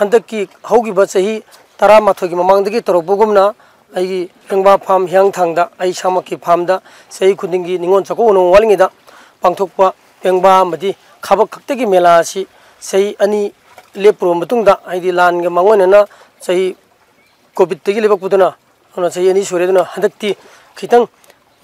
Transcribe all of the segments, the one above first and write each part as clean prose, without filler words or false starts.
हंदकी हौगिबा चही 13 की ममांगदगी तोरबुगुमना आई पेंगबा फार्म हियांगथांगदा आई सामकी फार्मदा सही खुदिंगी निंगोन चको नो वालिंगदा पांगथोकपा पेंगबा मदि खाबक खक्तगी मेला सि सही अनि लेप्रो मतुंगदा आइदि लानगे मांगोनना सही कोविड तगी लेबकुदना अना सही अनि सुरेदना हंदक्ति खितंग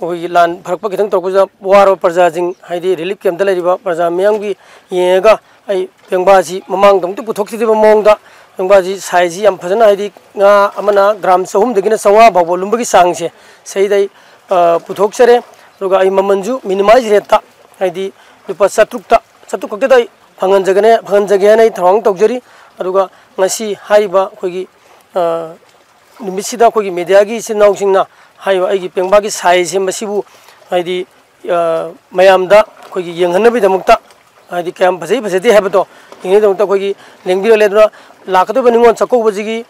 ओई लान फरकपा खितंग तोकजा वारो प्रजाजिंग हाइदि रिलीफ कैंप दलेरिबा प्रजा मियांगी येगा आई पेंगबाजी ममांग दंगतु पुथोक्सिदिबा मोंगदा पेंगबाजी साइजी याम फजना हाइदि nga amana gram 3 dagina sawa bawo lumbagi sangse seidai puthokchare ruga ai mamanju minimize rate haidi lupa satrukta satuk kakdai phangan jage nei throng tokjari aruga ngasi haiba khogi nimisida khogi media gi sinaungsingna haiba ai gi pengba gi size masibu haidi mayamda khogi yenghannabi damukta haidi kam phasai phasati habato ingni damukta khogi lengbiro leduna lakado beningon chakko bajigi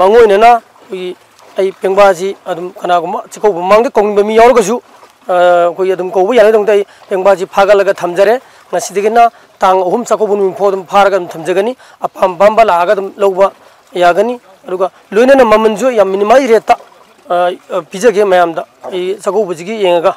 mangoinena khogi ai pengbaji adum kanaguma chikko bamangde kongba mi yorgasu khogi adum ko bu yana damukta ai pengbaji phagalaga thamjare ngasidegina tang ohum chakko bunum phodum pharaga thamjagani apam bamba laga dum lowba yagani aruga loinana mamanju ya minimize rate pijage mayamda ai chakko bajigi yenga